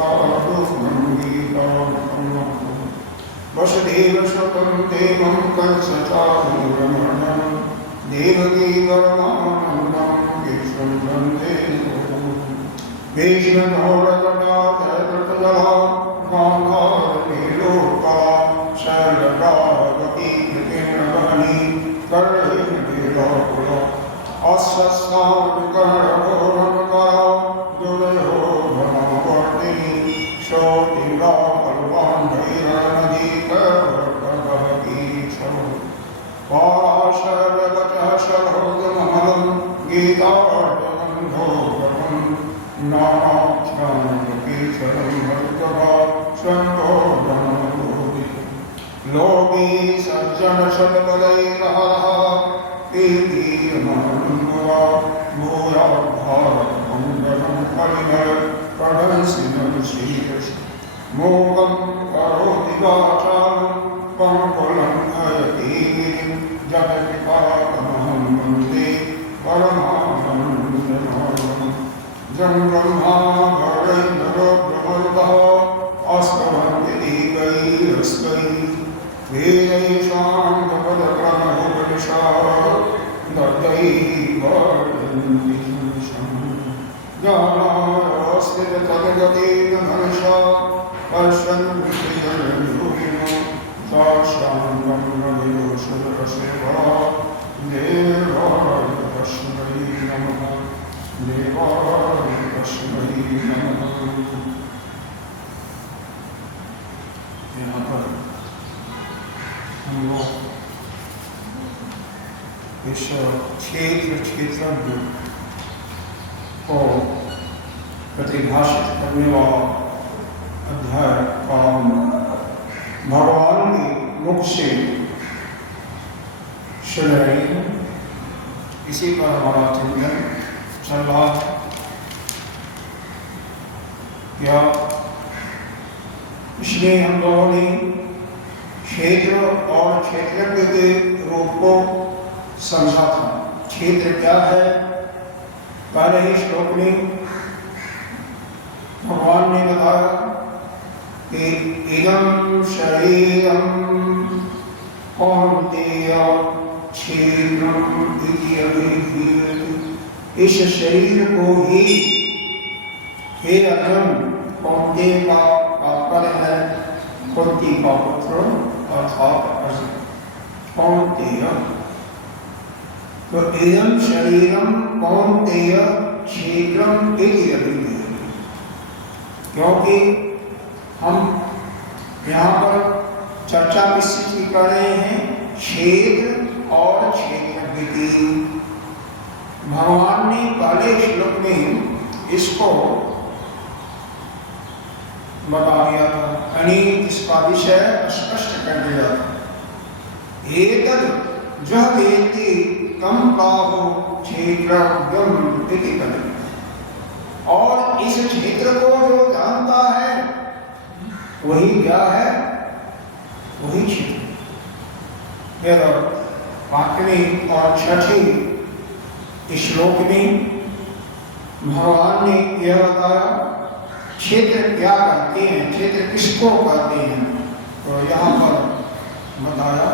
All वसुदेवं कंसचाणूरमर्दनं Devaki परमानन्दं कृष्णं वन्दे भीष्मघोरगणाधरतया गान्धारवीरोका शैलप्रावती कृतिर्वहनी कर्णवीरोकुल अश्वत्थाविकर्णघोरमकरा दुर्योधनवर्तिनी शोतिरापल्वान्धैरनदीकर्णवहती पाशरवचः शरोदमहलं गीतार्थमन्धोगतं नानाख्यानकीचरं भर्गवा शम्भोधनमोदि लोके सज्जनशतपदैरहरः कीर्तिमानन्दवा भूयाद्भारतमङ्गलं परिमल पठन्सिनं श्रीकृष्ण मोहं करोति वाचालं पङ्गुलं हयति जगति पावनमहं वन्दे परमानन्दमाधवं जं ब्रह्मा वरेण्यो ब्रह्मणः अस्मभन्ति देवैरस्मै वेदैः साङ्गपदक्रमोपनिषत् दत्तैः वदन्ति ज्ञानास्ति तद्गतेन मनसा पश्यन् विषयं साक्षान्तं नविदोषरसेवा देवाय तस्मै नमः देवाय तस्मै नमः। यहाँ पर हम लोग इस क्षेत्रज्ञ को प्रतिभाषित करने वाला अध्याय का भगवान के मुख से सुन रहे हैं। इसी पर हमारा चिंतन चल रहा है। या इसलिए हम लोगों ने क्षेत्र और क्षेत्रज्ञ के रूप को समझा था। क्षेत्र क्या है? पहले ही श्लोक में भगवान ने बताया कि इदं शरीरं कौन्तेय क्षेत्रम् इति अभिधीयते। इस शरीर को ही हे अर्जुन, कौन्तेय का तात्पर्य है कुंती का पुत्र अर्थात अर्जुन। कौन्तेय तो इदं शरीरं कौन्तेय क्षेत्रम् इति अभिधीयते। क्योंकि हम यहाँ पर चर्चा किसकी की कर रहे हैं? क्षेत्र और क्षेत्रज्ञ की। भगवान ने पहले श्लोक में इसको बता दिया था, यानी इसका विषय स्पष्ट कर दिया था। एतद् जह वेत्ति तं प्राहुः क्षेत्रज्ञम् इति कथ्यते। और इस क्षेत्र को जो जानता है वही क्या है? वही क्षेत्र। पांचवी और छठी श्लोक में भगवान ने यह बताया क्षेत्र क्या करते हैं, क्षेत्र किसको कहते हैं। तो यहाँ पर बताया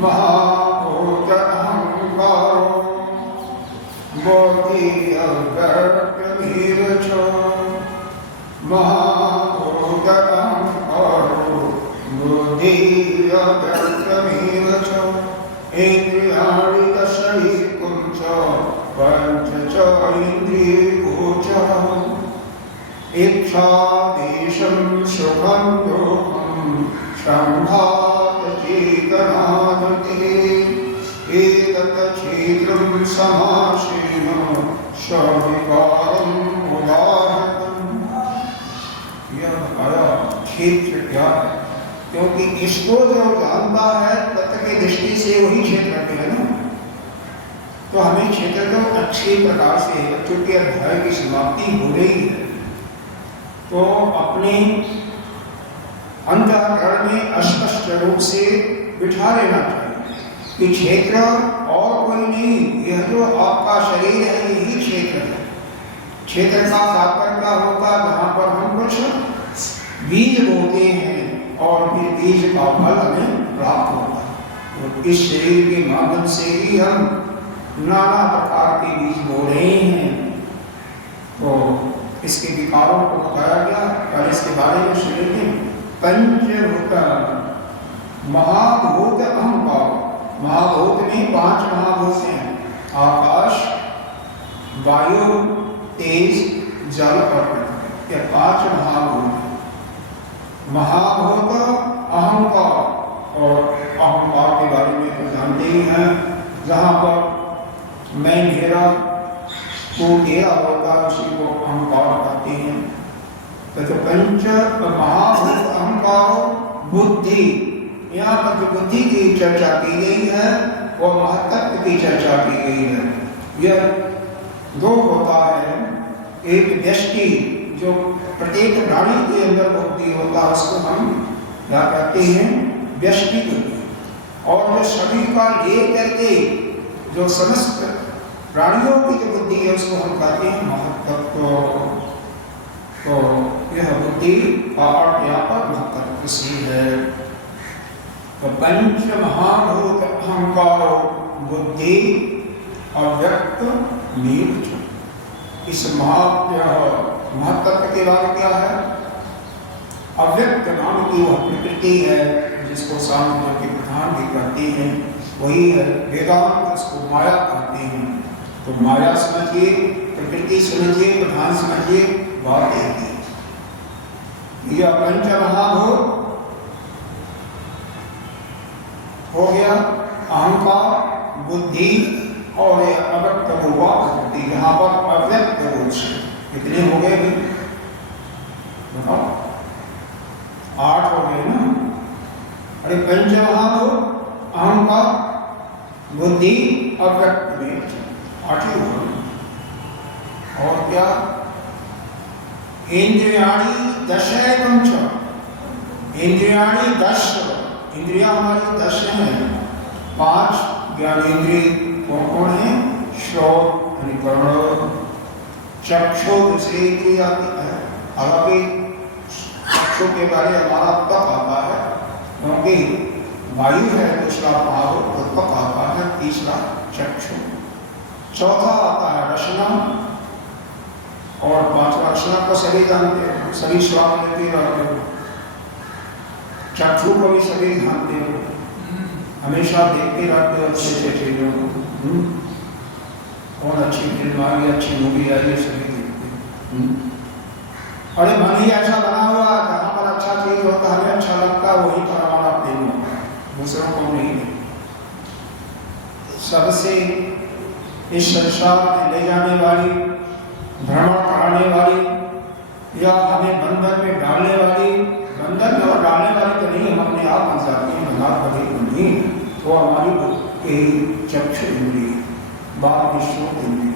महाभूत अहंकारो बोधि अव्यक्तधीरच महाभूत अहंकारो बुद्धि अव्यक्तधीरच इंद्रियाणि दशैकं च पंच च इंद्रियगोचरम् इच्छा देशं सुखं दुःखं संघात चेतनाधृतिः एतत् क्षेत्रं समासेन सविकारम् उदाहृतम्। यह बताया क्षेत्र क्या है, क्योंकि इसको जो जानता है तत्व की दृष्टि से वही क्षेत्र है ना। तो हमें क्षेत्र को अच्छे प्रकार से, चूंकि अध्याय की समाप्ति हो रही है, तो अपने अंतःकरण में स्पष्ट रूप से बिठा लेना चाहिए कि क्षेत्र और कोई नहीं, यह जो आपका शरीर है यही क्षेत्र है। क्षेत्र का तात्पर्य क्या होता है? जहाँ पर हम कुछ बीज बोते हैं और फिर बीज का फल हमें प्राप्त होता है। तो इस शरीर के माध्यम से ही हम नाना प्रकार के बीज बो रहे हैं। तो इसके विकारों को बताया गया। पहले इसके बारे में सुनेंगे। पंचभूत महाभूत अहंकार। महाभूत में 5 महाभूत हैं, आकाश, वायु, तेज, जल और पृथ्वी। ये 5 महाभूत। महाभूत अहंकार, और अहंकार के बारे में तो जानते ही हैं। जहाँ पर मैं मेरा को घेरा होता है उसी को अहंकार कहते हैं। तो पंच महाभूत अहंकार बुद्धि, यहाँ पर जो बुद्धि की चर्चा की गई है और महत्त्व की चर्चा की गई है। यह 2 होता है। एक व्यष्टि, जो प्रत्येक प्राणी के अंदर बुद्धि होता है, उसको हम क्या कहते हैं? व्यष्टि बुद्धि। और जो सभी का ले करके जो समस्त प्राणियों की जो बुद्धि है उसको हम कहते हैं महत्त्व। तो यह बुद्धि का अर्थ यहाँ पर महत्त्व से है। तो पंच महाभूत अहंकारो बुद्धि अव्यक्त नीच। इस महत्त्व के बाद क्या है? अव्यक्त नाम की वह प्रकृति है जिसको सांख्य के प्रधान भी कहते हैं, वही है। वेदांत उसको माया कहते हैं। तो माया समझिए, प्रकृति समझिए, प्रधान समझिए, बात एक ही। यह पंच महाभूत हो गया, अहंकार, बुद्धि और अव्यक्त रूपा प्रकृति। यहाँ पर अव्यक्त रूप से कितने हो गए? बताओ, 8 हो गए ना। अरे पंच महाभूत, अहंकार, बुद्धि, अव्यक्त में 8 ही हो गए। और क्या? इंद्रियाणि दशैकं च। इंद्रियाणि 10। इंद्रिया हमारी 10 हैं। 5 ज्ञानेंद्रिय कौन है? श्रोत, कर्ण, चक्षु दूसरी इंद्रिय आती है। हालांकि चक्षु के बारे हमारा तक आता है, क्योंकि वायु है दूसरा महाभूत, तो तक आता है। तीसरा चक्षु। चौथा आता है रसना, और 5वां रसना को सभी जानते हैं, सभी स्वाद लेते रहते हो। चक्षु को भी सभी जानते हो, हमेशा देखते रहते हो अच्छे चीजों को। कौन अच्छी फिल्म आई, अच्छी मूवी आई है, सभी देखते हैं। अरे मन ही ऐसा बना हुआ, जहाँ पर अच्छा चीज होता है, हमें अच्छा लगता है, वहीं पर हमारा प्रेम होता है, दूसरों को नहीं। सबसे इस संसार में ले जाने वाली, भ्रमण कराने वाली, या हमें बंधन में डालने वाली, बंधन में और डालने वाली तो नहीं, हम अपने आप बन जाते हैं, बना कभी नहीं। तो हमारी चक्षु इंद्रिय, बाद में श्रोत इंद्रिय,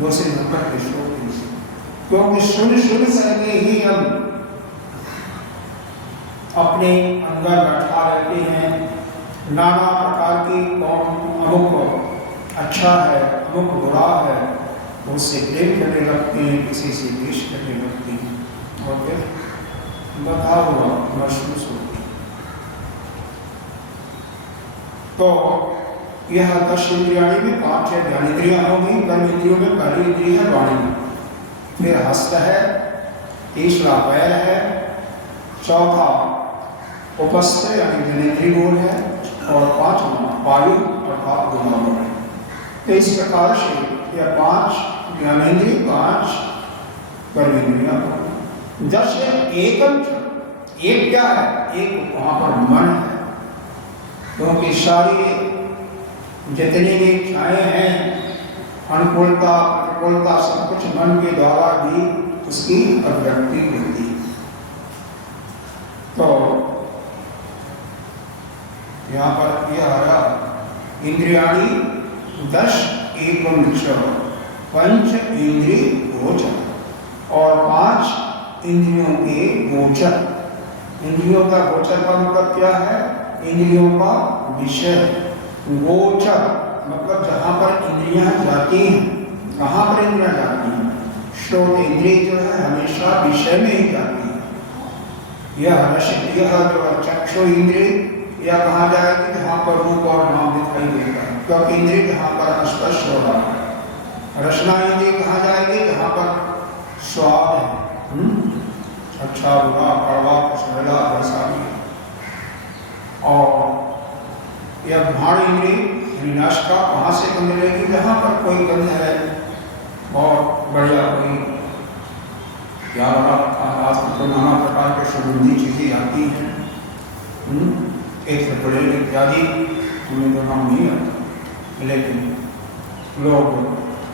दूसरे नंबर के श्रोत इंद्रिय। क्योंकि सुन करके ही हम अपने अंदर बैठा रहते हैं नाना प्रकार की, कौन अमुक अच्छा है, अमुक बुरा है, उससे प्रेम करने लगते हैं, किसी से द्वेष करने लगते हैं, और फिर बता हुआ महसूस होती है। तो यह 10 इंद्रियाणि में 5 ज्ञानेंद्रियां होंगी। कर्म इंद्रियों में पहली इंद्रिय है वाणी, फिर हस्त है, तीसरा पैर है, चौथा उपस्थ यानी जनेंद्रिय गोल है, और 5वां वायु अर्थात गुणागुण है। तो इस प्रकार से यह 5 ज्ञानेंद्रिय, 5 कर्मेंद्रियां, 10 एकम। एक क्या है? एक वहां पर मन है, क्योंकि सारी जितनी भी इच्छाएं हैं, अनुकूलता प्रतिकूलता, सब कुछ मन के द्वारा भी उसकी अभिव्यक्ति होती है। तो यहाँ पर यह आया इंद्रियाणि 10 एकम च, पंच इंद्रिय गोचर, और 5 इंद्रियों के गोचर। इंद्रियों का गोचर का मतलब क्या है? इंद्रियों का विषय। गोचर मतलब जहाँ पर इंद्रियां जाती हैं। कहाँ पर इंद्रियां जाती हैं? श्रोत इंद्रिय जो है हमेशा विषय में ही जाती है। यह जो चक्षु इंद्रिय यह कहाँ जाएगी? जहाँ पर रूप और नाम दिखाई देता है, क्योंकि इंद्रिय जहाँ पर स्पर्श हो रहा है। रचना इंद्रिय कहाँ जाएगी? जहाँ पर स्वाद है, अच्छा बुरा कड़वा कुशला वैसा भी। और यह घ्राण इंद्रिय नाशिका वहाँ से गंध लेगी जहाँ पर कोई गंध है, बहुत बढ़िया कोई क्या आज तो नाना प्रकार के सुगंधी चीजें आती हैं, एक बड़े इत्यादि हमें तो नाम नहीं आता, लेकिन लोग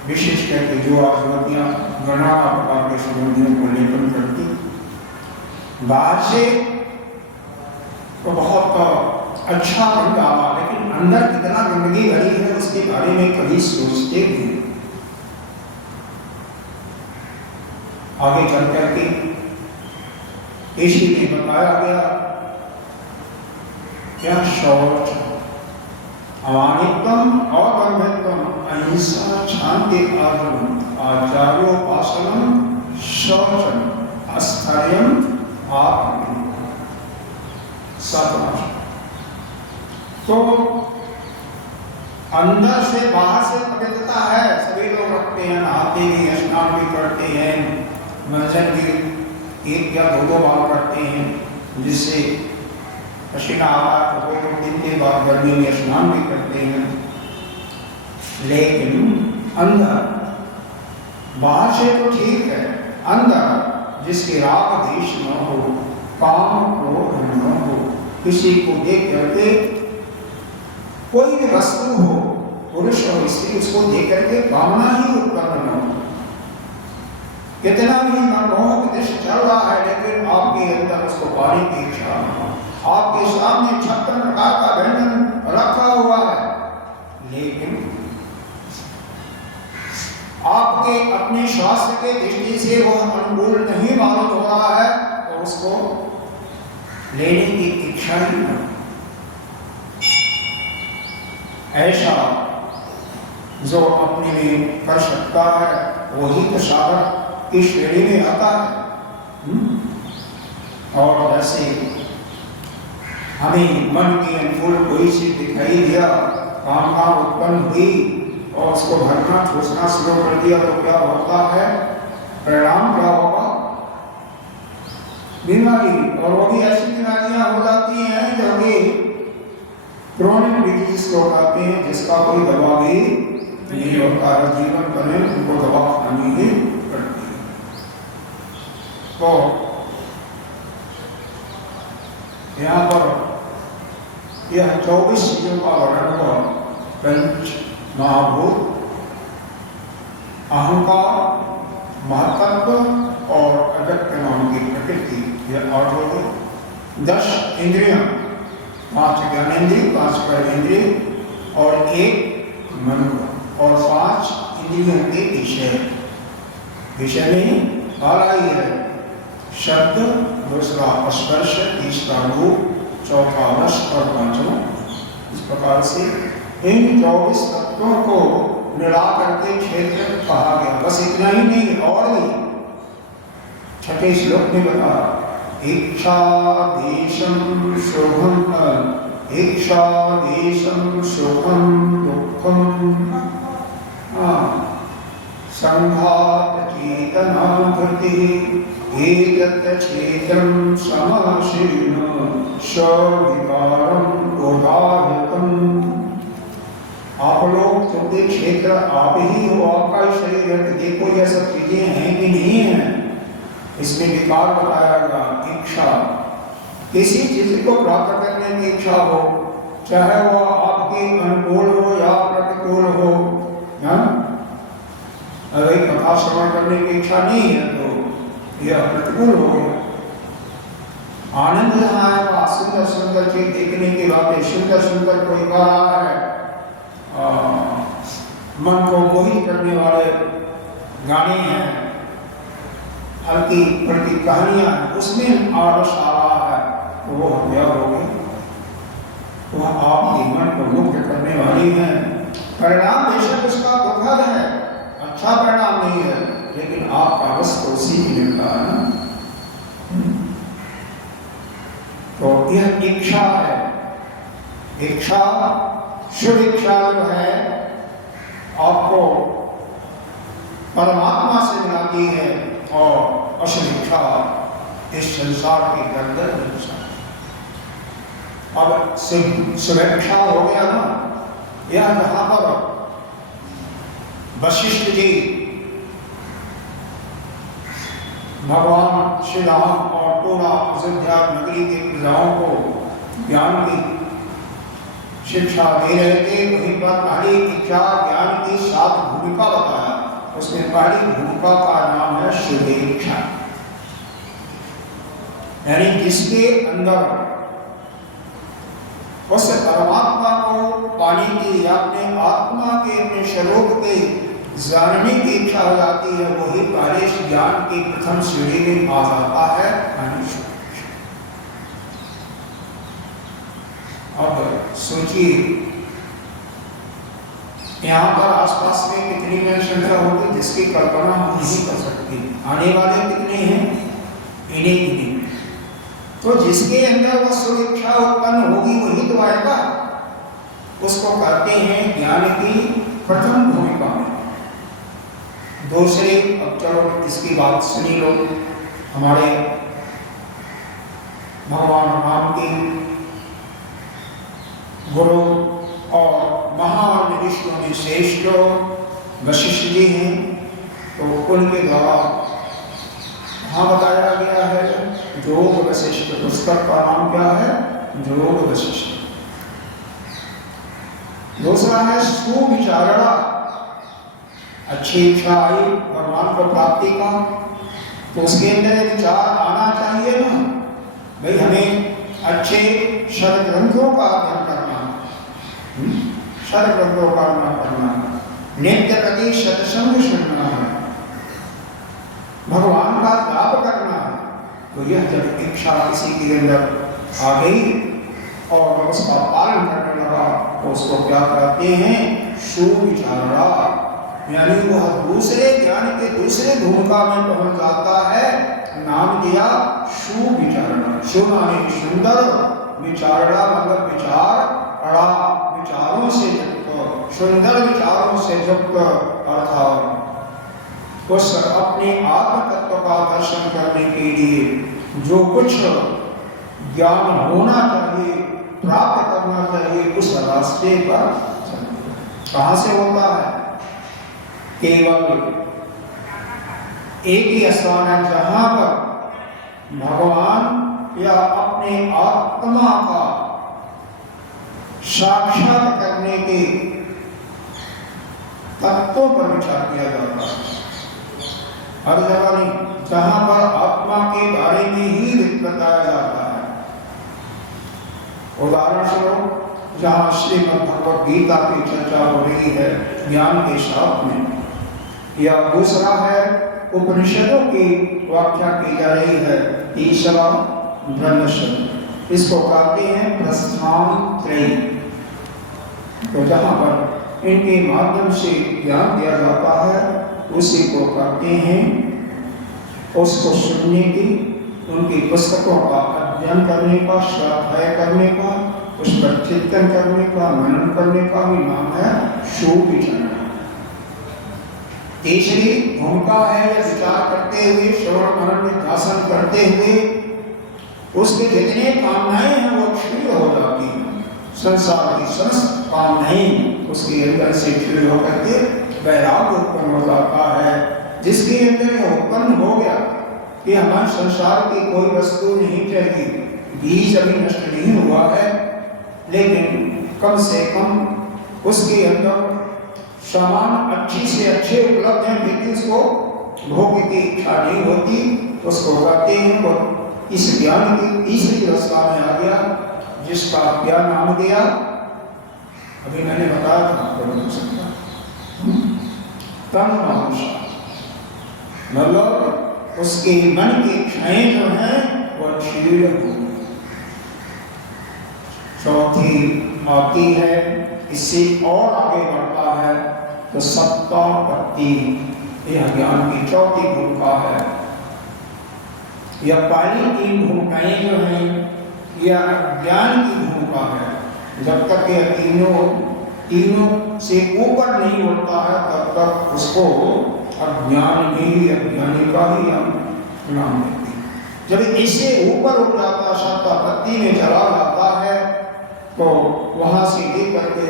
विशेष करके जो युवतियाँ नाना प्रकार के सुगंधियों को लेपन करती, बाहर से तो बहुत अच्छा गंध आवा, लेकिन अंदर कितना गंदगी भरी है उसके बारे में कभी सोचते नहीं। आगे चल करके इसी में बताया गया क्या शौच, अवानित्वम, अवगम्यत्वम, अहिंसा, शांति, आदरम, आचार्योपासनम, शौचम, आस्थर्यम, आत्म सतनाश। तो अंदर से बाहर से पवित्रता है, सभी लोग रखते हैं, नहाते भी, स्नान भी करते हैं, मंजन भी एक या दो बार करते हैं, जिससे पसीना आता है, तो दिन के बाद गर्मी में स्नान भी करते हैं। लेकिन अंदर, बाहर से तो ठीक है, अंदर जिसके राग द्वेष न हो, काम क्रोध न हो, किसी को देख करके कोई भी वस्तु हो, पुरुष और स्त्री, उसको देख करके कामना ही उत्पन्न न हो। कितना भी मनमोहक दृश्य चल रहा है, लेकिन आपके अंदर उसको पाने की इच्छा न हो। आपके सामने 56 प्रकार का व्यंजन रखा हुआ है, लेकिन आपके अपने स्वास्थ्य के दृष्टि से वह अनुकूल नहीं मालूम हो रहा है, तो उसको लेने की इच्छा ही न। ऐसा जो अपने में कर सकता है वही तो सागर की श्रेणी में आता है। और जैसे हमें मन के अनुकूल कोई चीज दिखाई दिया, कामना उत्पन्न हुई और उसको भरना ठूसना शुरू कर दिया, तो क्या होता है? परिणाम क्या होगा? बीमारी। और वो भी ऐसी बीमारियां हो जाती हैं जो कि क्रोनिक डिजीज को कहते हैं, जिसका कोई दवा भी नहीं होता है। जीवन भर में उनको दवा खानी ही पड़ती है। तो यहाँ पर यह 24 चीजों का वर्णन हुआ। पंच महाभूत, अहंकार, महत्त्व और अव्यक्त नाम की प्रकृति, यह 8 हो गई। 10 इंद्रियां, 5 ज्ञानेंद्रिय, 5 कर्मेंद्रिय और 1 मन, और 5 इंद्रियों के विषय। विषय में आला ही है शब्द, दूसरा स्पर्श, तीसरा रूप, चौथा रस और पांचवा। इस प्रकार से इन 24 तत्वों को मिला करके क्षेत्र कहा गया। बस इतना ही नहीं, और भी 6ठे श्लोक में बता, इच्छा देशम शोभम, इच्छा देशम शोभम दुखम, संघात चेतना धृति, एतत् क्षेत्रं समाशीर्ण सविकारं उदाहृतम्। आप लोग क्योंकि क्षेत्र आप ही हो, आपका ही शरीर है, देखो ये सब चीजें हैं कि नहीं है। इसमें विकार बताया गया। इच्छा, किसी चीज को प्राप्त करने की इच्छा हो, चाहे वो आपके अनुकूल हो या प्रतिकूल हो। अगर कथा श्रवण करने की इच्छा नहीं है तो यह प्रतिकूल हो गया। आनंद जहाँ है वहाँ सुंदर सुंदर चीज देखने की बातें, सुंदर सुंदर कोई गा रहा है, मन को मोहित करने वाले गाने हैं, हल्की फुल्की कहानियां, उसमें आरस आ रहा है, तो वो हत्या हो गई। वह आपके मन को मुक्त करने वाली है। परिणाम बेशक उसका दुखद है, अच्छा परिणाम नहीं है, लेकिन आपका बस तो उसी में मिलता है ना। तो यह इच्छा है, इच्छा शुभ इच्छा जो है आपको परमात्मा से मिलाती है और अशुभ इच्छा इस संसार के अंदर मिलता है। अब शुभेच्छा हो गया ना, यह जहां पर वशिष्ठ जी भगवान श्री राम और पूरा अयोध्या नगरी के प्रजाओं को ज्ञान की शिक्षा दे रहे थे, वहीं पर पहली इच्छा ज्ञान की 7 भूमिका बताया। उसमें पहली भूमिका का नाम है शुभेच्छा, यानी जिसके अंदर उस परमात्मा को पाने की या अपने आत्मा के अपने स्वरूप के जानने की इच्छा हो जाती है, वही पहले ज्ञान की प्रथम सीढ़ी में आ जाता है। अब सोचिए यहाँ पर आसपास में कितनी जनसंख्या होगी जिसकी कल्पना हम नहीं कर सकते। आने वाले कितने हैं, इन्हीं गिने। तो जिसके अंदर वह शुभ इच्छा उत्पन्न होगी वही तो आएगा। उसको कहते हैं ज्ञान की प्रथम भूमिका में। दूसरे, अब चलो इसकी बात सुनी लो, हमारे भगवान राम की गुरु और महान ऋषियों में श्रेष्ठ वशिष्ठ जी हैं, तो उनके द्वारा वहाँ बताया गया है योग वशिष्ठ। पुस्तक का नाम क्या है? योग वशिष्ठ। दूसरा है सुविचारणा। अच्छी इच्छा आई भगवान को प्राप्ति का, तो उसके अंदर विचार आना चाहिए ना, भाई हमें अच्छे शरद ग्रंथों का अध्ययन करना, शरद ग्रंथों का अध्ययन करना, नित्य प्रति सत्संग सुनना है, भगवान का जाप करना है। तो यह जब इच्छा किसी के अंदर आ गई और उसका पालन करने लगा तो उसको क्या कहते हैं? सुविचारणा। यानी वह दूसरे ज्ञान के दूसरे भूमिका में पहुंच जाता है। नाम दिया सुविचारणा। सु माने सुंदर, विचारणा मतलब विचार, अड़ा विचारों से युक्त, सुंदर विचारों से युक्त, अर्थात उस अपने आत्म तत्व का दर्शन करने के लिए जो कुछ ज्ञान होना चाहिए, प्राप्त करना चाहिए, उस रास्ते पर कहाँ से होता है? केवल एक ही स्थान है जहां पर भगवान या अपने आत्मा का साक्षात करने के तत्वों पर विचार किया जाता है। हर जगह नहीं, जहां पर आत्मा के बारे में ही बताया जाता है। उदाहरण स्वरूप जहां श्रीमद् भगवद गीता की चर्चा हो रही है ज्ञान के साथ में, या दूसरा है उपनिषदों की व्याख्या की जा रही है, तीसरा ब्रह्मशब्द, इसको कहते हैं प्रस्थान त्रयी। तो जहां पर इनके माध्यम से ज्ञान दिया जाता है उसी को कहते हैं, उसको सुनने की, उनकी पुस्तकों का अध्ययन करने का, स्वाध्याय करने का, उस पर चिंतन करने का, मनन करने का भी नाम है सुविचारणा। तीसरी भूमिका है विचार करते हुए, श्रवण मनन निध्यासन करते हुए उसके जितने कामनाएं हैं वो क्षीण हो जाती हैं। संसार की समस्त कामनाएं उसके अंदर से क्षीण होकर के वैराग्य उत्पन्न हो जाता है। जिसके अंदर यह उत्पन्न हो गया कि हमारे संसार की कोई वस्तु नहीं चाहिए, बीज अभी नष्ट नहीं हुआ है, लेकिन कम से कम उसके अंदर सामान अच्छी से अच्छे उपलब्ध हैं, लेकिन उसको भोग की इच्छा नहीं होती, उसको कहते हैं वो इस ज्ञान की तीसरी अवस्था में आ गया, जिसका क्या नाम दिया अभी मैंने बताया था, तन मानुषा, मतलब उसके मन की इच्छाएं जो हैं वो क्षीण हो। चौथी आती है, इससे और आगे बढ़ता है तो सत्ता पत्ति, यह ज्ञान की चौथी भूमिका है। यह पहली तीन भूमिकाएं जो हैं यह अज्ञान की भूमिका है। जब तक यह तीनों से ऊपर नहीं होता है तब तक उसको अज्ञान ही अज्ञानी का ही हम नाम देते हैं। जब इससे ऊपर उठ जाता, शब्दापत्ति में चला जाता है, तो वहां से लेकर के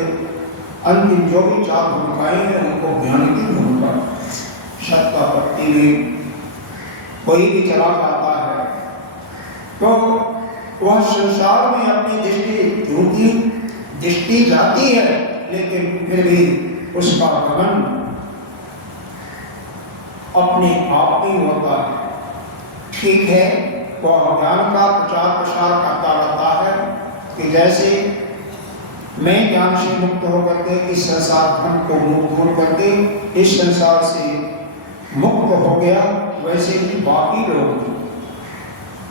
अंतिम जो भी चार भूमिकाएं हैं उनको ज्ञान की भूमिका। शब्दापत्ति में कोई भी चला जाता है तो वह संसार में अपनी दृष्टि जाती है, लेकिन फिर भी उसका गमन अपने आप ही होता है। ठीक है, वह ज्ञान का प्रचार प्रसार करता रहता है कि जैसे मैं ज्ञान से मुक्त होकर के इस संसार धन को दूर करके इस संसार से मुक्त हो गया, वैसे ही बाकी लोग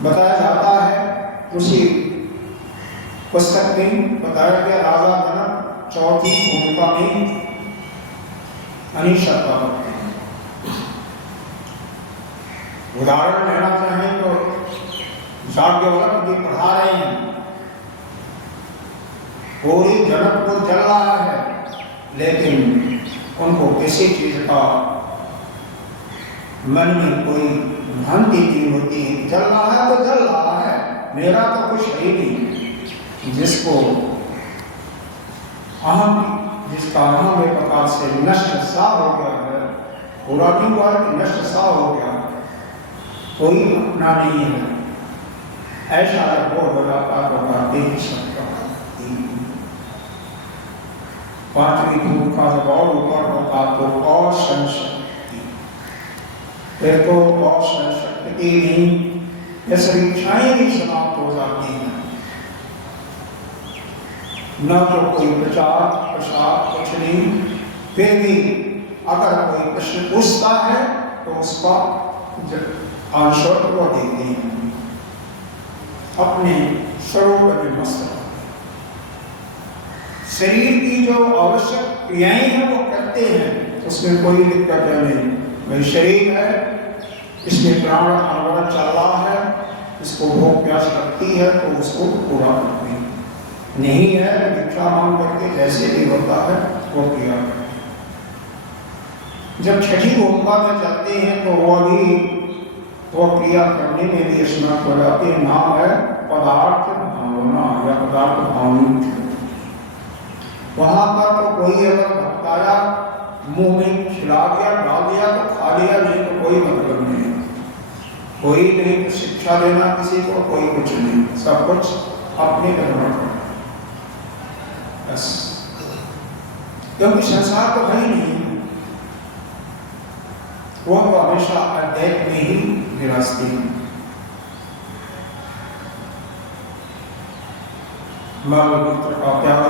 बताया जाता है। उसी पुस्तक में बताया गया राजा जनक चौथी भूमिका में अनिशा। उदाहरण लेना चाहें तो याज्ञवल्क्य जी पढ़ा रहे हैं, पूरी जनक को जल रहा है, लेकिन उनको किसी चीज का मन में कोई भ्रांति नहीं होती है। जल रहा है तो जल रहा है, मेरा तो कुछ है ही नहीं। जिसको जिसका अहम एक प्रकार से नष्ट सा हो गया है, पूरा नहीं हुआ है, नष्ट सा हो गया, कोई अपना नहीं है, ऐसा बोध हो जाता तो कहते ही सबका। पांचवी धूप का जब और ऊपर होता तो और संशक्ति, फिर तो और संशक्ति नहीं, ये सभी इच्छाएं भी समाप्त हो जाती हैं। न तो कोई प्रचार प्रसार कुछ नहीं। फिर भी अगर कोई प्रश्न पूछता है तो उसका आंसर वो देते हैं, अपने स्वरूप में मस्त। शरीर की जो आवश्यक क्रियाएं हैं वो करते हैं, उसमें कोई दिक्कत नहीं। भाई शरीर है, इसमें प्राण आंदोलन चल रहा है, इसको भोग प्यास लगती है तो उसको पूरा करते हैं। नहीं है भिक्षा मांग करके जैसे भी होता है वो क्रिया करते हैं। जब छठी भूमिका में जाते हैं तो वो क्रिया करने में भी स्मर्थ हो जाते हैं। नाम है पदार्थ भावना या पदार्थ भावनी। वहां पर तो कोई अगर भटकाया, मुंह में खिला दिया, डाल दिया तो खा लिया, नहीं तो कोई मतलब नहीं है। कोई नहीं शिक्षा देना किसी को, कोई कुछ नहीं, सब कुछ अपने धर्म पर बस। क्योंकि संसार तो है ही नहीं, वह तो हमेशा अध्यात्म में ही विरासती है। माल मूत्र का त्याग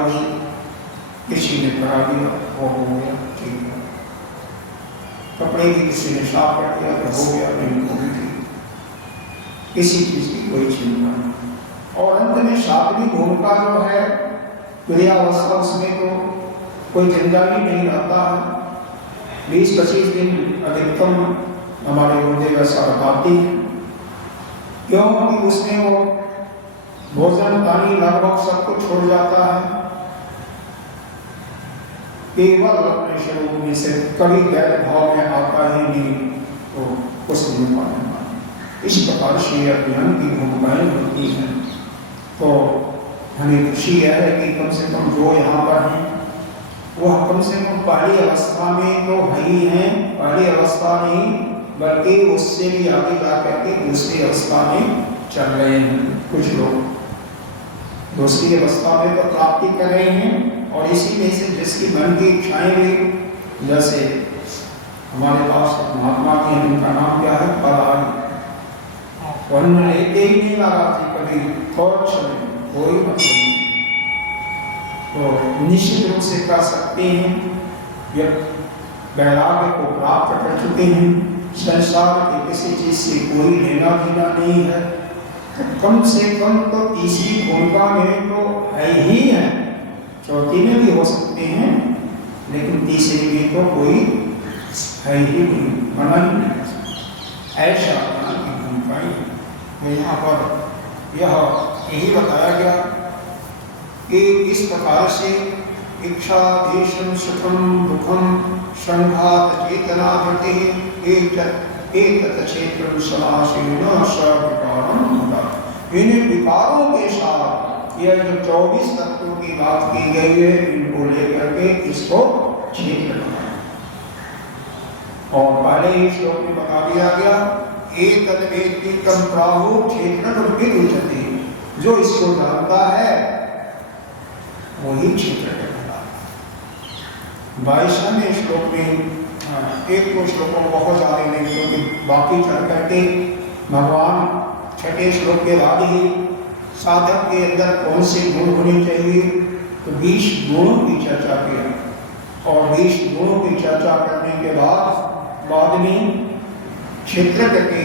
किसी ने करा दिया, वो हो गया, ठीक है। कपड़े की किसी ने साफ कर दिया तो हो गया, नहीं हो गई। किसी चीज की कोई चिंता नहीं। और अंत में सातवीं भूमिका जो है क्रियावस्था, उसमें तो कोई जंजाल ही नहीं रहता है। 20-25 दिन अधिकतम हमारे गुरुदेव ऐसा बताते हैं, क्योंकि उसमें वो भोजन पानी लगभग सब कुछ छोड़ जाता है, केवल अपने स्वरूप में से कभी गैर भाव में आता ही नहीं, तो कुछ नहीं पाना। इस प्रकार से अभियान की भूमिकाएं होती हैं। तो हमें खुशी है कि कम से कम जो यहाँ पर हैं वह कम से कम पहली अवस्था में तो है ही हैं। पहली अवस्था नहीं बल्कि उससे भी आगे जा करके दूसरी अवस्था में चल रहे हैं। कुछ लोग दूसरी अवस्था में तो प्राप्ति कर रहे हैं, और इसी में से जिसकी मन की इच्छाएं भी, जैसे हमारे पास महात्मा के हैं, उनका नाम क्या है, पराग, वर्ण लेते ही नहीं लगा थी कभी, थोड़ा समय कोई मतलब नहीं। तो निश्चित रूप से कर सकते हैं, वैराग्य को प्राप्त कर चुके हैं, संसार के किसी चीज से कोई लेना देना नहीं है, तो कम से कम तो तीसरी भूमिका में तो है ही है। चौथी में भी हो सकते हैं, लेकिन तीसरी में तो कोई है ही नहीं, मना ही नहीं। ऐसा की भूमिका यहाँ पर यह यही बताया गया कि इस प्रकार से इच्छा देशम सुखम दुखम संघात चेतना भृति एक क्षेत्र समासेन सविकारम होता। इन विकारों के साथ यह जो 24 तत्वों की बात की गई है, इनको लेकर के इसको क्षेत्र बनाया। और पहले ही श्लोक में बता दिया गया एक वेत्ति तम प्राहु क्षेत्रम विदुषति, जो इसको जानता है वही क्षेत्र कहलाता है। 22वें श्लोक में एक दो श्लोकों बहुत आगे नहीं, क्योंकि बाकी चढ़ करके भगवान 6ठे श्लोक के बाद ही साधक के अंदर कौन से गुण होने चाहिए तो 20 गुणों की चर्चा किया। और 20 गुणों की चर्चा करने के बाद में क्षेत्र के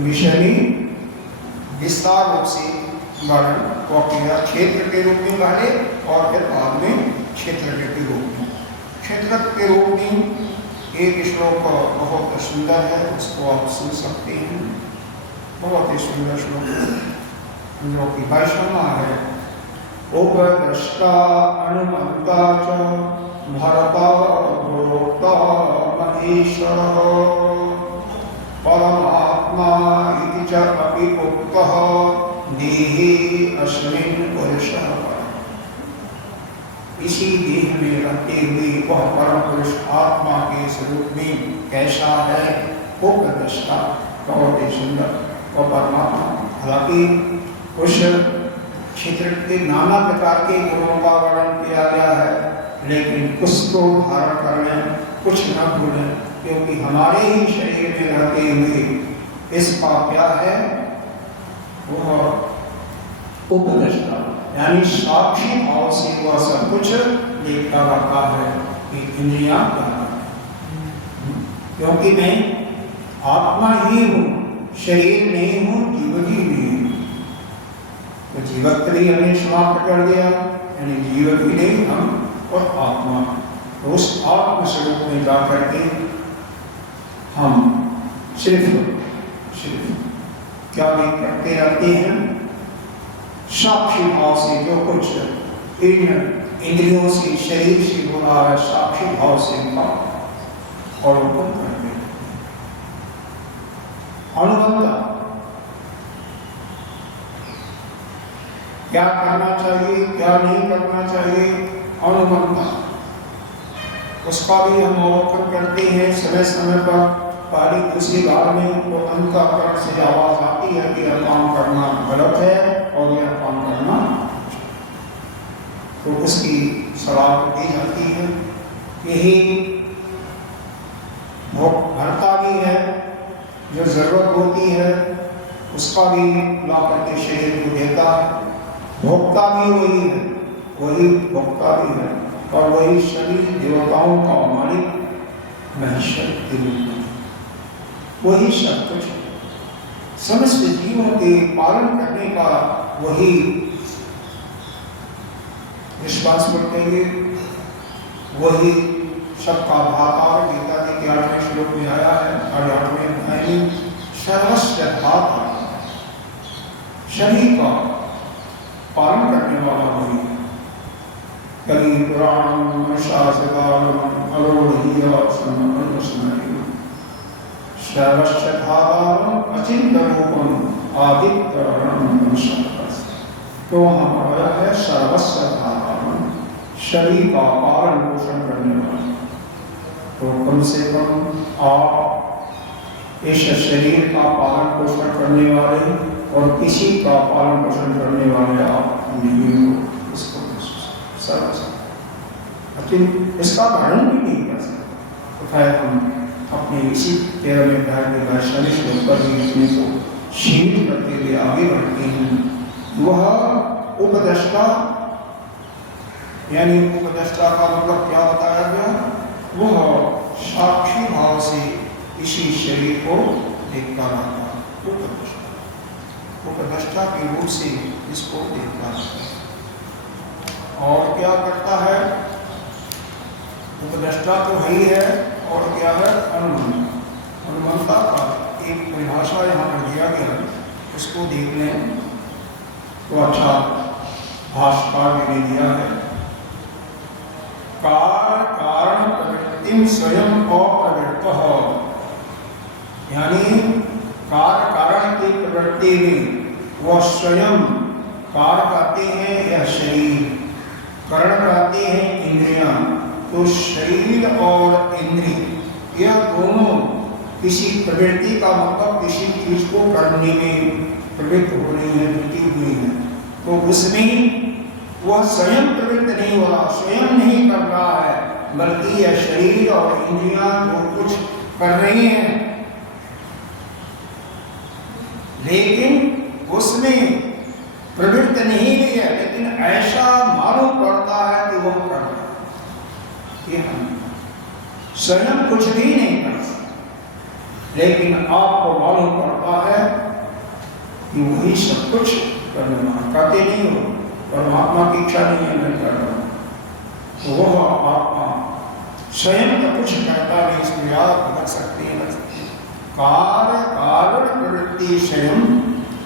विषय में विस्तार रूप से वर्णन किया, क्षेत्र के रूप में पहले और फिर बाद में क्षेत्र के रूप में। क्षेत्र के रूप में एक श्लोक बहुत सुंदर है, उसको आप सुन सकते हैं। बहुत ही सुंदर श्लोक जो कि 22वां है। उपद्रष्टा अनुमंता च भरता गुरोक्ता महेश्वर परमात्मा इति च अपि उक्तः देहे अस्मिन् पुरुषः। इसी देह में रहते हुए वह परम पुरुष आत्मा के स्वरूप में कैसा है, उपद्रष्टा बहुत ही सुंदर वह परमात्मा। हालांकि उस क्षेत्र के नाना प्रकार के गुणों का वर्णन किया गया है, लेकिन उसको धारण करने कुछ न भूलें, क्योंकि हमारे ही शरीर में रहते हुए इसका क्या है, वह उपद्रष्टा यानी साक्षी भाव से वह सब कुछ देखता रहता है कि इंद्रियां क्या है। क्योंकि मैं आत्मा ही हूँ, शरीर नहीं हूँ, जीव ही नहीं हूँ। तो जीवत्व भी हमने समाप्त कर दिया, यानी जीव भी नहीं हम और आत्मा। तो उस आत्म स्वरूप में जा करके हम सिर्फ क्या भी करते रहते हैं, साक्षी भाव से जो कुछ इन इंद्रियों से शरीर से हो रहा है, साक्षी भाव से अवलोकन करते हैं। अनुबंधा क्या करना चाहिए, क्या नहीं करना चाहिए, अनुबंधा उसका भी हम अवलोकन करते हैं समय समय पर। पहली दूसरी बार में वो अंतःकरण से आवाज आती है कि यह काम करना गलत है और यह काम करना, तो उसकी सलाह दी जाती है। यही भरता भी है, जो जरूरत होती है उसका भी ला करके शरीर को देता है। भोक्ता भी वही है, वही भोक्ता भी है, और वही सभी देवताओं का मालिक महेश्वर के रूप में वही सब कुछ समस्त जीवों के पालन करने का वही विश्वास करते हुए वही सबका भाता। गीता जी के 8वें श्लोक में आया है, 8वें अध्याय में सर्वस्व भाता, शरीर का पालन करने वाला वही है। कभी पुराण शास्त्रकाल अरोढ़ीय सर्वस्वधारम अचिंतरूपम आदित्यम। तो हमारा है सर्वस्वधारम, शरीर का पालन पोषण करने वाला। तो कम से कम आप इस शरीर का पालन पोषण करने वाले और किसी का पालन पोषण करने वाले आप नहीं हो। इसको इसका वर्णन भी नहीं कर सकते। तो फिर हम अपने इसी 13वें अध्याय के 22वें श्लोक पर ही अपने को सीमित करते हुए आगे बढ़ते हैं। वह उपद्रष्टा, यानी उपद्रष्टा का मतलब क्या बताया गया, वह साक्षी भाव से इसी शरीर को देखता रहता है। उपद्रष्टा के रूप से इसको देखता रहता है। और क्या करता है, उपद्रष्टा तो वही है, और क्या है, अनुमंता। अनुमंता का एक परिभाषा यहाँ पर दिया गया, उसको देख लें। तो अच्छा भाष्यकार ने दिया है, कारण प्रवृत्ति स्वयं अप्रवृत्तः, यानी कारण की प्रवृत्ति में वह स्वयं कार्य करते हैं यह शरीर, करण करते हैं इंद्रियां। तो शरीर और इंद्रिय यह दोनों किसी प्रवृत्ति का मतलब किसी चीज को करने में प्रवृत्त हो रही है, जुटी हुई है। तो उसमें वह स्वयं प्रवृत्त नहीं हो रहा, स्वयं नहीं कर रहा है, बल्कि यह शरीर और इंद्रियां जो कुछ कर रही हैं, लेकिन उसमें प्रवृत्त नहीं भी है, लेकिन ऐसा मालूम पड़ता है कि वह कर रहा है। ये हम स्वयं कुछ भी नहीं कर सकते, लेकिन आपको मालूम पड़ता है कि वही सब कुछ करने वाला। कहते नहीं हो परमात्मा की इच्छा नहीं है मैं कर रहा हूँ, तो वह आत्मा स्वयं का कुछ कहता नहीं, इसमें आप रख सकते हैं। कार्य कारण प्रवृत्ति स्वयं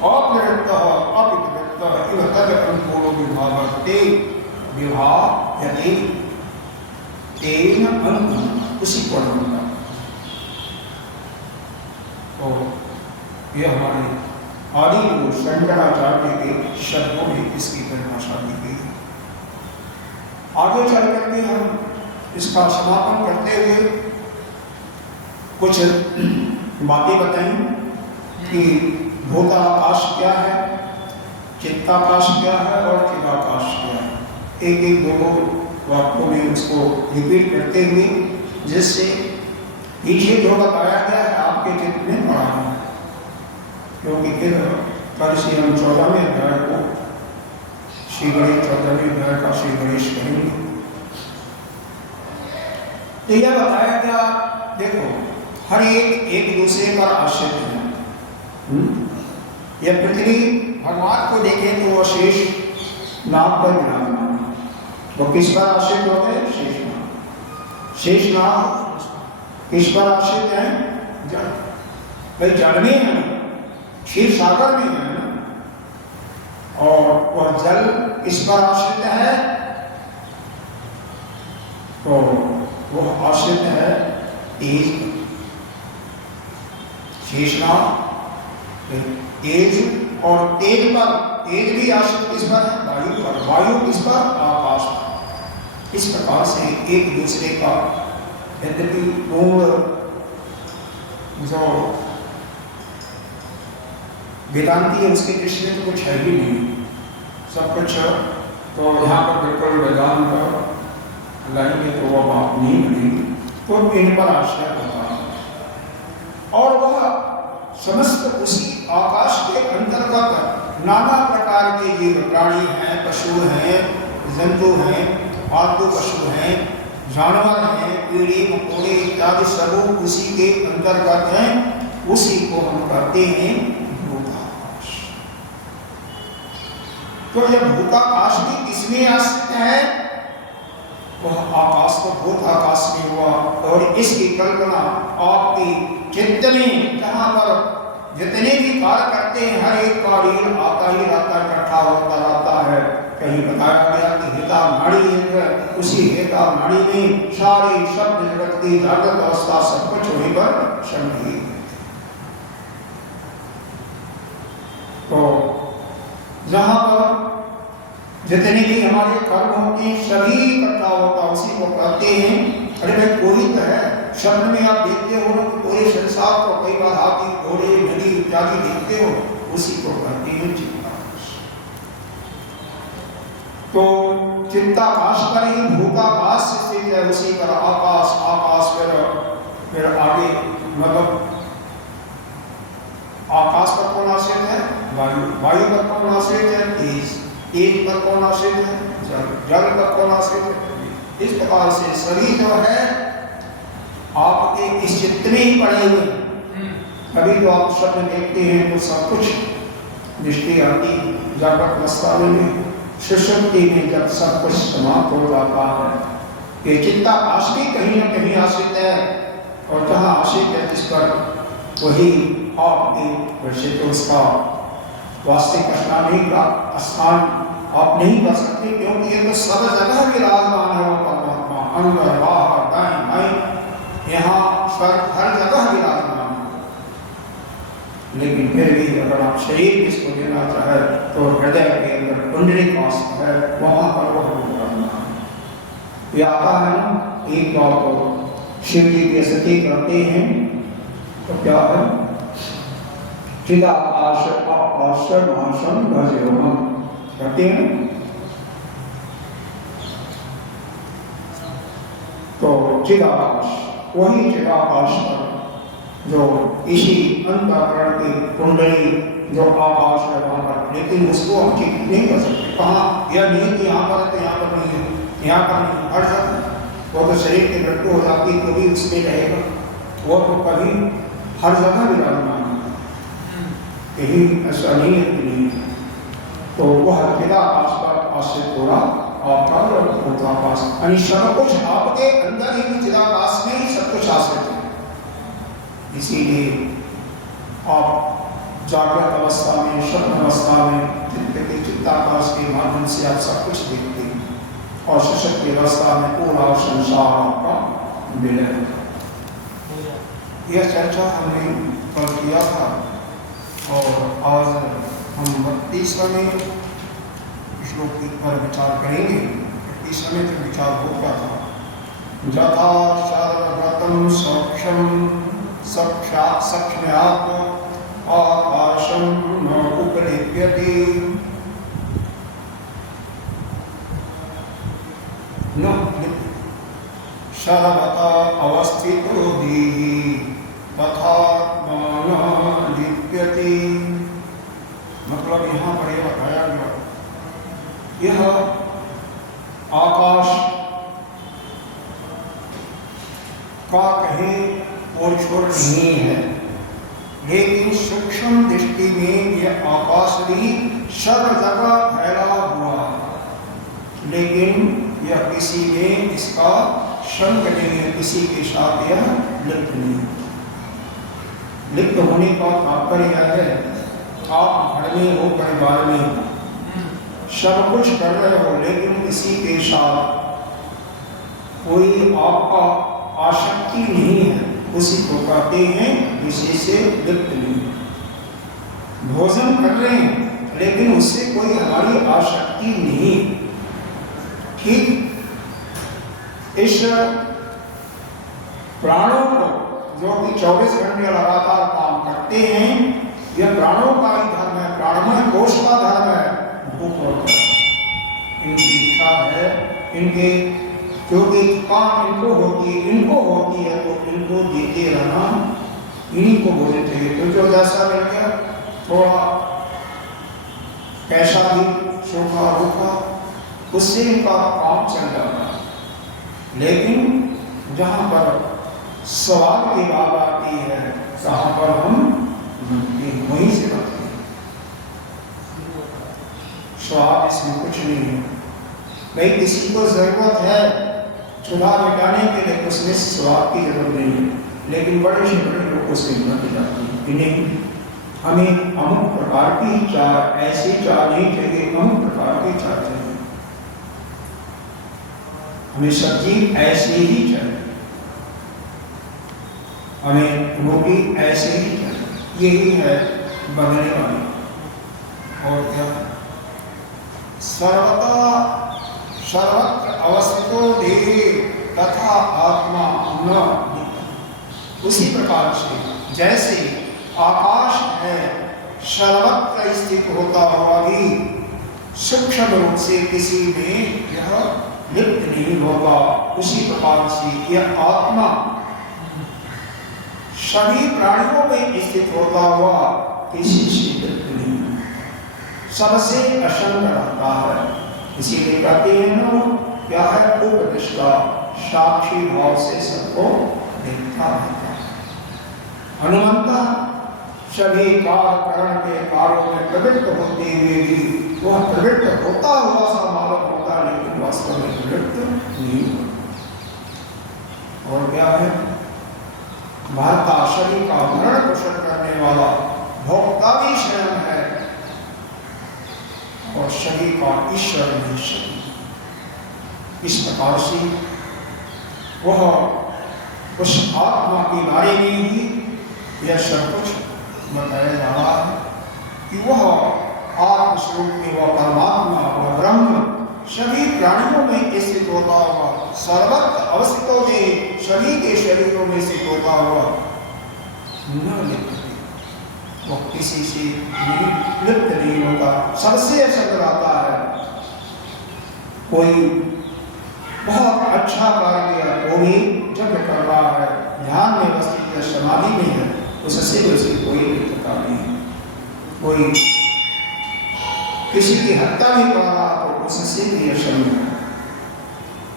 अप्रवृत्त अपिप्रवृत्त इव तद अनुकूलो विभागते विभागयते तेन अनुकूल, उसी को अनुकूल। तो यह हमारे आदि गुरु शंकराचार्य के शब्दों में इसकी परिभाषा दी गई है। आगे चल करके हम इसका समापन करते हुए कुछ बातें बताएं कि भूताकाश क्या है, चित्ताकाश क्या है और चिदाकाश क्या है। एक एक दो वाक्यों में उसको रिपीट करते हुए, जिससे पीछे जो बताया गया है आपके चित्त में पड़ा है, क्योंकि फिर कल से हम 14वें अध्याय को श्री गणेश 14वें अध्याय का श्री गणेश करेंगे। तो यह बताया गया, देखो हर एक दूसरे पर आश्रित है। यह पृथ्वी भगवान को देखें तो वह शेष नाग पर विराजमान है, वो किस पर आश्रित हो गए? शेष नाग। शेष नाग किस पर आश्रित है? जल। भाई जल में है, क्षीर सागर में है ना, और वह जल किस पर आश्रित है? तो वह आश्रित है तेज। शेषनाग तेज, और तेज पर, तेज भी आश्रित किस पर है? वायु पर। वायु किस पर? आकाश पर। इस प्रकार से एक दूसरे का, यद्यपि पूर्ण जो वेदांती है उसके दृष्टि में तो कुछ है ही नहीं, सब कुछ तो यहाँ पर बिल्कुल वेदांत लाएंगे तो वह बात नहीं बनेगी, तो इन पर आश्रय होता है। और वह समस्त उसी आकाश के अंतर्गत नाना प्रकार के जीव प्राणी हैं, पशु हैं, जंतु हैं, पालतू पशु हैं, जानवर हैं, कीड़े मकोड़े इत्यादि सब उसी के अंतर्गत हैं। उसी को हम कहते हैं भूताकाश। तो यह भूताकाश भी किसमें आश्रित है? वह आकाश को भूताकाश में हुआ। और इसकी कल्पना आपके चित्त में, जहाँ पर जितने भी कार्य करते हैं हर एक का रील आता ही रहता, इकट्ठा होता रहता है। कहीं बताया गया कि हेता नाड़ी है, उसी हेता नाड़ी में सारे शब्द जगत की जागृत अवस्था सब कुछ वहीं पर संग्रहित है। तो जहाँ पर जितने भी हमारे कर्म होते हैं सभी इकट्ठा होता, उसी को कहते हैं। अरे भाई कोई तो है, शब्द में आप देखते हो तो पूरे संसार को कई बार हाथी घोड़े नदी इत्यादि देखते हो, उसी को कहते हैं चित्ताकाश। तो चित्ताकाश पर ही भूताकाश से स्थित है, उसी पर आकाश। आकाश फिर आगे मतलब आकाश पर कौन आश्रित है? वायु। वायु पर कौन आश्रित है? तेज। तेज पर कौन आश्रित है? जल। जल पर कौन आश्रित है? इस प्रकार से सभी जो है आपके इस चित्त में ही पड़े हुए हैं। कभी तो आप शब्द देखते हैं तो सब कुछ दृष्टि आती, जागृत अवस्था में, सुषुप्ति में जब सब कुछ समाप्त हो जाता है। ये चित्ताकाश भी कहीं न कहीं आश्रित है, और जहाँ आश्रित है जिस पर वही आपके वैसे तो उसका वास्तविक स्नान आप नहीं कर सकते, क्योंकि ये तो सब जगह विराजमान है वो परमात्मा, अंदर बाहर दाएं बाएं, यहाँ स्वर्ग हर जगह विराजमान है। लेकिन फिर भी अगर आप शरीर इसको देना चाहे तो हृदय के अंदर पुंडरीकाक्ष है, वहां पर वह विराजमान है। ये आता है ना, एक बात शिव जी की स्तुति करते हैं तो क्या है, चिदाकाश आकाशम भजोहम कहते हैं। तो चिदाकाश, वही चिदाकाश पर जो इसी अंतःकरण की कुंडली जो आकाश है वहां पर, लेकिन उसको हम ठीक नहीं कर सकते। कहाँ यह नहीं कि यहाँ पर है तो यहाँ पर नहीं है, यहाँ पर नहीं, हर जगह। वो तो शरीर की मृत्यु हो जाती तो भी उसमें रहेगा, वो तो कभी हर जगह विराजमान है, कहीं ऐसा नहीं है कि नहीं है। तो वह चिदाकाश पर आश्रित हो रहा आपका भूताकाश, यानी सब कुछ आपके अंदर ही चिदाकाश में ही सब कुछ आश्रित है। इसीलिए आप जागृत अवस्था में, स्वप्न अवस्था में चित्ताकाश के माध्यम से आप सब कुछ देखते हैं, और सुषुप्त की अवस्था में पूरा संसार आपका विलय होता है। यह चर्चा हमने कल किया था, और आज हम 32वें श्लोक पर विचार करेंगे। 32वें तक विचार हो गया था। यथा सर्वगतं सौक्ष्म साक्षात् सख्यात् आकाशं न उपलिप्यते न सर्वथा अवस्थितो देहि तथा न लिप्यते। मतलब यहाँ पर यह बताया गया, यह आकाश का कहीं और छोर नहीं है, लेकिन सूक्ष्म दृष्टि में यह आकाश भी सर्व जगह फैला हुआ है, लेकिन यह किसी में इसका संग नहीं है, किसी के साथ यह लिप्त नहीं। लिप्त होने का तात्पर्य है, आप घर में हो, परिवार में हो, सब कुछ कर रहे हो, लेकिन किसी के साथ कोई आपका आसक्ति नहीं है, उसी को कहते हैं किसी से लिप्त नहीं। भोजन कर रहे हैं, लेकिन उससे कोई हमारी आसक्ति नहीं। ठीक इस प्राणों को जो कि 24 घंटे लगातार काम करते हैं, यह प्राणों का ही धर्म है, प्राणमय कोश का धर्म है। भूख और इनकी इच्छा है, इनके क्योंकि काम इनको होती है तो इनको देते रहना, इन्हीं को भोजन चाहिए। तो जो जैसा मिल गया, थोड़ा कैसा भी सूखा रूखा, उससे इनका काम चल जाता है। लेकिन जहाँ पर स्वाद की बात आती है, जहाँ पर हम वहीं से बनते हैं। स्वाद इसमें कुछ नहीं है। भाई किसी को जरूरत है चूल्हा मिटाने के लिए, उसमें स्वाद की जरूरत नहीं है, लेकिन बड़े से बड़े लोग उससे निपट जाते हैं। नहीं, हमें अमुक प्रकार की चाय, ऐसी चाय नहीं चाहिए, अमुक प्रकार की चाय चाहिए, हमें सब्जी ऐसी ही चाहिए, हमें रोटी ऐसे ही चाहिए। यही है बदलने वाली। और क्या, सर्वत्र अवस्थितो देहि तथा आत्मा न। उसी प्रकार से जैसे आकाश है सर्वत्र स्थित होता हुआ भी सूक्ष्म रूप से किसी में यह लिप्त नहीं होगा, उसी प्रकार से यह आत्मा सभी प्राणियों में स्थित होता हुआ किसी से लिप्त नहीं, सबसे असंग रहता है। इसीलिए कहते हैं ना, क्या है, उपदृष्टा, साक्षी भाव से सबको देखता रहता है। हनुमंता सभी करण के कार्यों में प्रवृत्त होते हुए भी वह प्रवृत्त होता हुआ सा मालूम होता, लेकिन वास्तव में प्रवृत्त नहीं होता। और क्या है, भरता शरीर का भरण पोषण करने वाला भोक्ता भी स्वयं है, और शरीर का ईश्वर में शरीर। इस प्रकार से वह उस आत्मा के बारे में ही यह सब कुछ बताया जा रहा है कि वह आत्मस्वरूप में वह परमात्मा वह ब्रह्म सभी प्राणियों में स्थित होता हुआ सर्वत्र अवस्थितों में सभी के शरीरों में स्थित होता हुआ न लिप्त, वो किसी से लिप्त नहीं होता, सबसे असंग रहता है। कोई बहुत अच्छा कार्य किया वो भी जब कर रहा है, ध्यान मेंवस्थित है, समाधि में है, उससे वैसे कोई लिप्तता नहीं। कोई किसी की हत्या भी कर रहा तो उससे भी असंग है।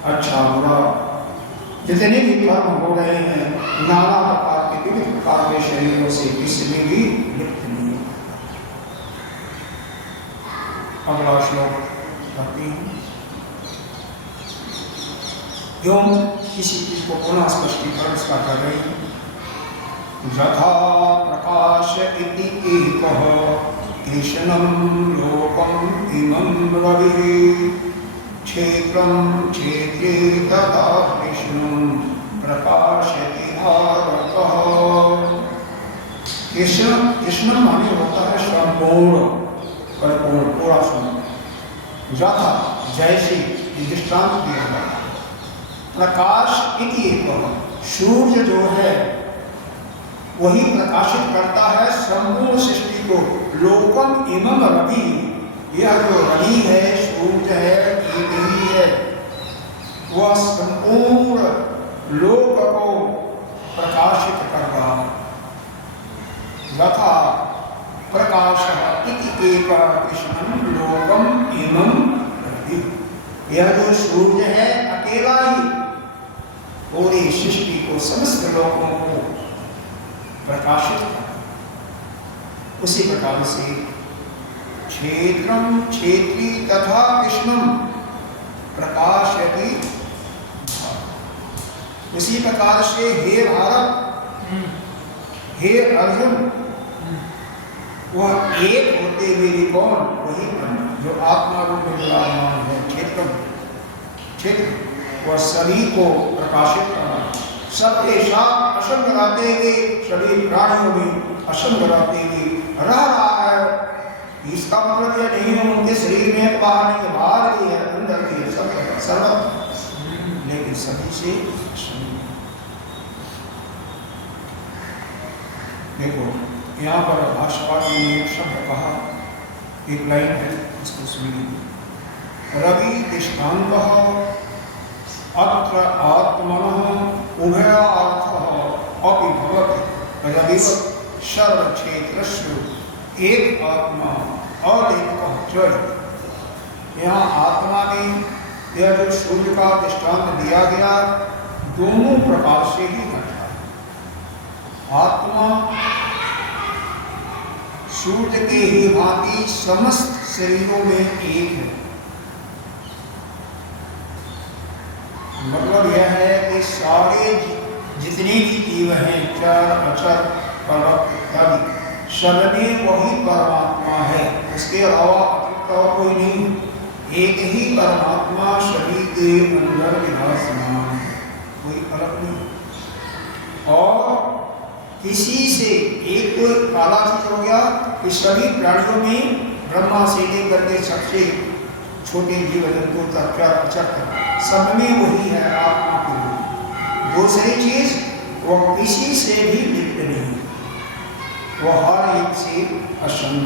अच्छा बुरा जितने भी कर्म हो रहे हैं नाना प्रकार के विविध प्रकार के शरीरों से किसी में भी लिप्त नहीं है। अगला श्लोक पढ़ते हैं। क्यों किसी चीज को पुनः स्पष्टीकरण इसका कर रहे हैं। यथा प्रकाश इति एकः कृष्णं लोकम् इमं रविः क्षेत्रं क्षेत्रे तथा कृष्णं प्रकाशति भारतः। कृष्ण माने होता है संपूर्ण, परिपूर्ण, पूरा सुनो। यथा जैसे दृष्टांत दिया गया। प्रकाश इति एकः, सूर्य जो है वही प्रकाशित करता है संपूर्ण सृष्टि को। लोकम इमं रवि, यह जो रवि है सूर्य है एक ही है, वह संपूर्ण लोक को प्रकाशित कर रहा है। यथा प्रकाश इति एकः कृष्णं लोकम इमं रवि, यह जो सूर्य है अकेला ही पूरी सृष्टि को समस्त लोकों को प्रकाशित कर। उसी प्रकार से क्षेत्रम क्षेत्री तथा कृष्णम प्रकाशयति। उसी प्रकार से हे भारत, हे अर्जुन, वह एक होते हुए भी कौन? वही ब्रह्म जो आत्मा रूप में विराजमान है। क्षेत्रम, क्षेत्र वह सभी को प्रकाशित करना, सबके साथ असंग रहते हुए सभी प्राणियों में असंग रहते हुए रह रहा है। इसका मतलब यह नहीं है उनके शरीर में बाहर नहीं, बाहर भी है, अंदर भी है, सब सर्वत्र, लेकिन सभी से देखो यहाँ पर भाष्यकार ने एक शब्द कहा, एक लाइन है, इसको सुनिए। रवि दृष्टान्तः अत्र आत्मनः उभयार्थः अपि भवति। रविवत् सर्वक्षेत्रस्य एक आत्मा और एक जड़। यहाँ आत्मा में यह जो सूर्य का दृष्टांत दिया गया दोनों प्रकार से ही घटता है। आत्मा सूर्य के ही भांति समस्त शरीरों में एक है। मतलब यह है कि सारे जितने भी जीव हैं, चर अचर पर्वत इत्यादि, सब में वही परमात्मा है, उसके अलावा अतिरिक्त और कोई नहीं। एक ही परमात्मा सभी के अंदर विराजमान है, कोई अलग नहीं। और किसी से एक कोई काला चीज हो गया कि सभी प्राणियों में ब्रह्मा से लेकर के सबसे छोटे जीव जंतु तक सब में वही है आत्मा के रूप। दूसरी चीज वो किसी से भी लिप्त नहीं, वो हर एक से असंग।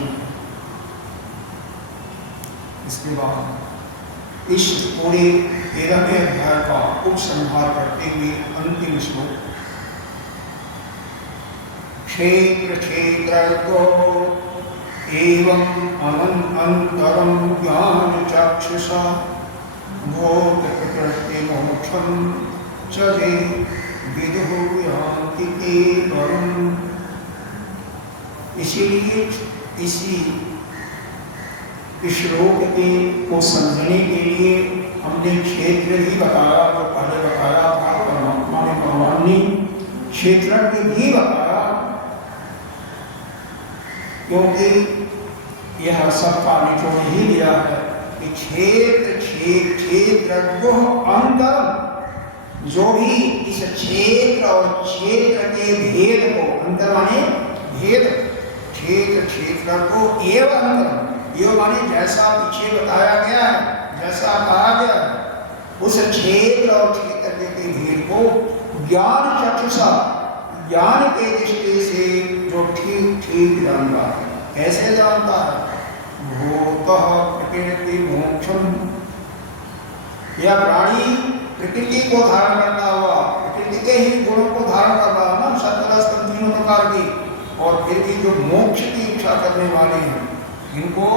इसके बाद इस पूरे 13वें अध्याय का उपसंहार करते हुए अंतिम श्लोक। क्षेत्र क्षेत्रज्ञो एवं अनंतरं ज्ञान चक्षुषा भोग प्रकृति मोक्षं च वे विदुः यान्ति ते वरम्। इसीलिए इसी श्लोक को समझने के लिए हमने क्षेत्र ही बताया, जो पहले बताया था परमात्मा ने भगवान ने क्षेत्रज्ञ भी बताया, क्योंकि यह सबका निचोड़ ही दिया है कि क्षेत्र अंतर, जो भी इस क्षेत्र और क्षेत्र के भेद को, अंतर माने भेद, क्षेत्र को एवं अंतर, ये माने जैसा पीछे बताया गया है, जैसा कहा गया है, उस क्षेत्र और क्षेत्र के भेद को ज्ञान चक्षुषा, ज्ञान के दृष्टि से जो ठीक जानता है। कैसे जानता है? भूतः प्रकृति मोक्षम, यह प्राणी प्रकृति को धारण करता हुआ, प्रकृति के ही गुणों को धारण कर रहा है ना, सत्वरज तीनों प्रकार की, और फिर भी जो मोक्ष की इच्छा करने वाले हैं, इनको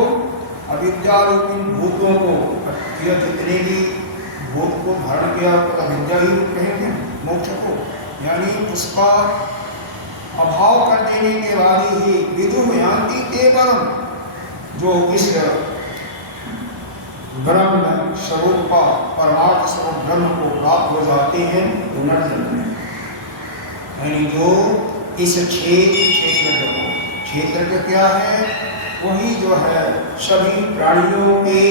अविद्या रूपी भूतों को, यह जितने भी भूत को धारण किया अविद्या ही कहेंगे मोक्ष को, यानी उसका अभाव कर देने के बाद ही विदु यान्ति ते परम, जो इस ब्रह्म स्वरूप का, परमार्थ स्वरूप ब्रह्म को प्राप्त हो जाते हैं पुनर्जन्म में। यानी जो इस क्षेत्र का क्या है? वही जो है सभी प्राणियों के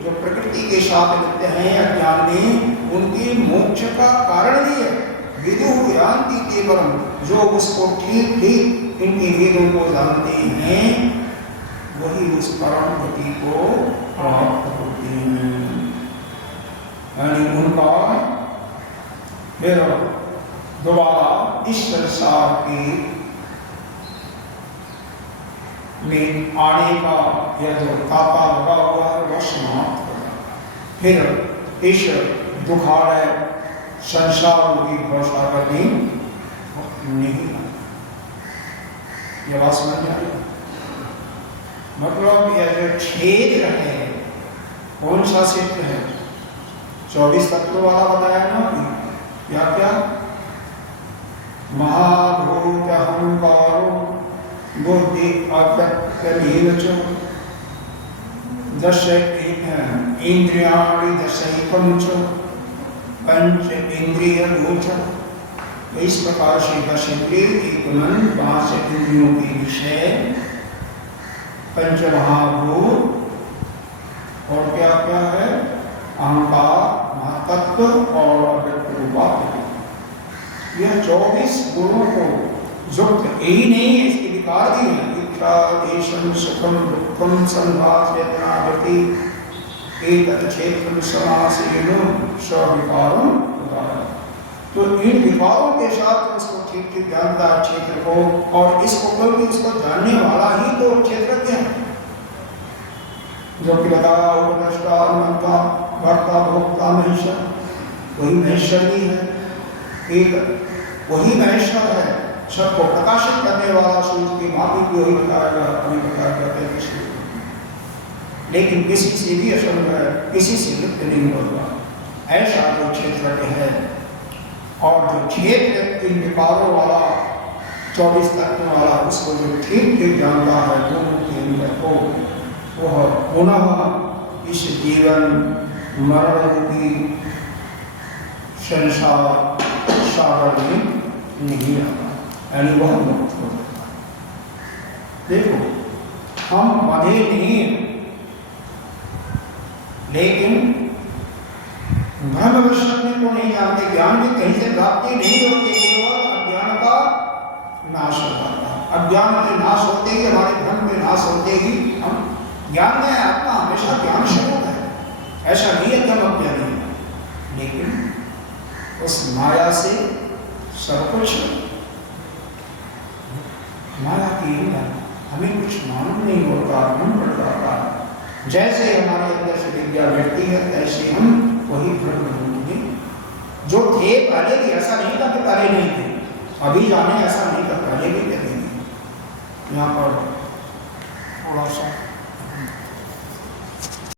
जो प्रकृति के साथ लिप्त हैं अज्ञान में, उनके मोक्ष का कारण भी है। विदु यान्ति ते परम, जो उसको ठीक इनके वेदों को जानते हैं, वही उस परम गति को प्राप्त होते हैं। यानी उनका फिर दोबारा इस संसार के में आने का यह जो ताका लगा हुआ है वह समाप्त होगा। फिर इस दुखालय संसार की भरोसा करनी नहीं। यह बात समझ में आई? मतलब यह जो क्षेत्र है, कौन सा क्षेत्र है? 24 तत्व वाला बताया ना, क्या क्या? महाभूत अहंकारो बुद्धि अव्यक्त दश इंद्रियाणि दशैकं च पंच इंद्रिय गोचर। इस प्रकार से 10 इंद्रिय, एक मन, 5 इंद्रियों के विषय, पंच महाभूत, और क्या क्या है? अहंकार, महातत्व और अव्यक्त रूपात्म। यह 24 गुणों को युक्त यही नहीं है, इसके विकार भी हैं। इच्छा, देशम, सुखम, दुखम, संघात, चेतना, गति, एक क्षेत्र समासेन सविकारम उदाहरण। तो इन विकारों के साथ उसको ठीक जानता है क्षेत्र को, और इसको क्योंकि इसको जानने वाला ही तो क्षेत्रज्ञ है, जो कि बताया उपनष्टा, मनता, भर्ता, भोक्ता, महेश्वर, वही महेश्वर ही है। एक वही महेश्वर है, सबको प्रकाशित करने वाला, सूर्य की मापी को ही बताया, अभी बताया जाता है किसी, लेकिन किसी से भी असंग है, किसी से लिप्त नहीं होता। ऐसा जो क्षेत्र है, और जो क्षेत्र इन विकारों वाला 24 तत्व वाला, उसको जो ठीक जानता है दोनों के अंदर को, वह पुनः इस जीवन मरण रूपी संसार सागर में नहीं आता, यानी वह मुक्त हो जाता है। देखो, हम बंधे नहीं, लेकिन ब्रह्म विषय को नहीं जानते, ज्ञान की कहीं से प्राप्ति नहीं होती, केवल अज्ञान का नाश हो जाता है। अज्ञान के नाश होते ही, हमारे भ्रम के नाश होते ही हम ज्ञान में, आत्मा हमेशा ज्ञान स्वरूप है, ऐसा नहीं है एकदम अज्ञानी है, लेकिन उस माया से सब कुछ माया की हमें कुछ मालूम नहीं होता, मन पड़ जाता है। जैसे हमारे अंदर से विद्या बढ़ती है, ऐसे हम वही ब्रह्म होंगे जो थे पहले भी। ऐसा नहीं था कि पहले नहीं थे, अभी जाने ऐसा नहीं था, पहले भी करेंगे। यहाँ पर थोड़ा सा